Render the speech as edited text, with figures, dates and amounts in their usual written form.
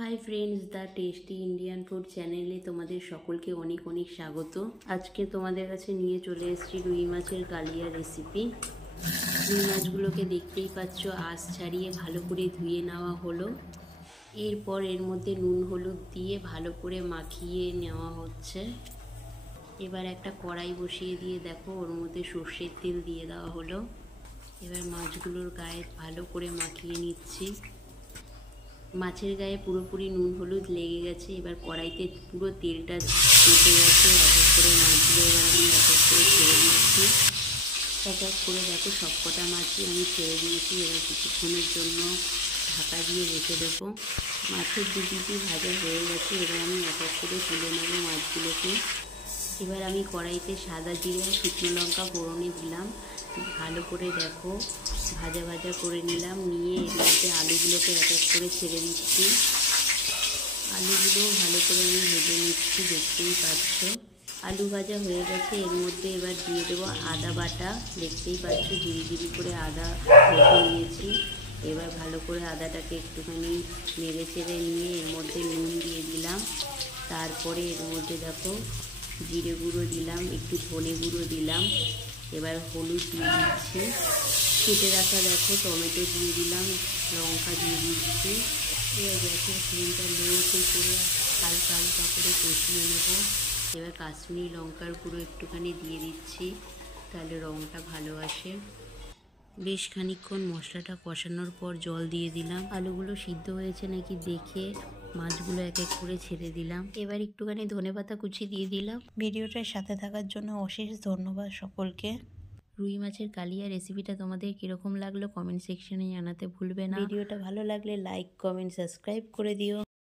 Hi friends, the tasty Indian food চ্যানেলে তোমাদের সকলকে অনেক অনেক স্বাগত। আজকে তোমাদের কাছে নিয়ে চলে এসেছি রুই মাছের কালিয়া রেসিপি। রুই মাছগুলোকে দেখতেই পাচ্ছ, আঁশ ছাড়িয়ে ভালো করে ধুয়ে নেওয়া হলো। এরপর এর মধ্যে নুন হলুদ দিয়ে ভালো করে মাখিয়ে নেওয়া হচ্ছে। এবার একটা কড়াই বসিয়ে দিয়ে দেখো, ওর মধ্যে সর্ষের তেল দিয়ে দেওয়া হলো। এবার মাছগুলোর গায়ে ভালো করে মাখিয়ে নিচ্ছি। মাছের গায়ে পুরোপুরি নুন হলুদ লেগে গেছে। এবার কড়াইতে পুরো তেলটা চেপে গেছে। এক এক করে মাছগুলো এবার আমি এক এক করে ছেড়ে দিচ্ছি। এক এক করে দেখো, সবকটা মাছই আমি ছেড়ে দিয়েছি। এবার কিছুক্ষণের জন্য ঢাকা দিয়ে রেখে দেবো। মাছের দুদিকে ভাজা হয়ে গেছে। এবার আমি এক এক করে তুলে নেব মাছগুলোকে। এবার আমি কড়াইতে সাদা জিরে শুকনো লঙ্কা ফোড়নে দিলাম। ভালো করে দেখো ভাজা ভাজা করে নিলাম। নিয়ে এর মধ্যে আলুগুলোকে এক এক করে ছেড়ে দিচ্ছি। আলুগুলো ভালো করে আমি ভেজে নিচ্ছি, দেখতেই পাচ্ছ। আলু ভাজা হয়ে গেছে। এর মধ্যে এবার দিয়ে দেবো আদা বাটা। দেখতেই পাচ্ছ ঝিরি ঝিরি করে আদা ভেজে নিয়েছি। এবার ভালো করে আদাটাকে একটুখানি নেড়ে চেড়ে নিয়ে এর মধ্যে নুন দিয়ে দিলাম। তারপরে এর মধ্যে দেখো জিরে গুঁড়ো দিলাম, একটু ধনে গুঁড়ো দিলাম। এবার হলুদ দিয়ে দিচ্ছি। কেটে রাখা দেখো টমেটো দিয়ে দিলাম, লঙ্কা দিয়ে দিচ্ছি। এবার গ্যাসের ফ্লেমটা লোতে করে হালকা হালকা করে কষিয়ে নেব। এবার কাশ্মীরি লঙ্কার গুঁড়ো একটুখানি দিয়ে দিচ্ছি, তাহলে রঙটা ভালো আসে। বেশ খানিকক্ষণ মশলাটা কষানোর পর জল দিয়ে দিলাম। আলুগুলো সিদ্ধ হয়েছে নাকি দেখে মাছগুলো এক এক করে ছেড়ে দিলাম। এবার একটুখানি ধনেপাতা কুচি দিয়ে দিলাম। ভিডিওটার সাথে থাকার জন্য অশেষ ধন্যবাদ সকলকে। রুই মাছের কালিয়া রেসিপিটা তোমাদের কীরকম লাগলো কমেন্ট সেকশনে জানাতে ভুলবে না। ভিডিওটা ভালো লাগলে লাইক, কমেন্ট, সাবস্ক্রাইব করে দিও।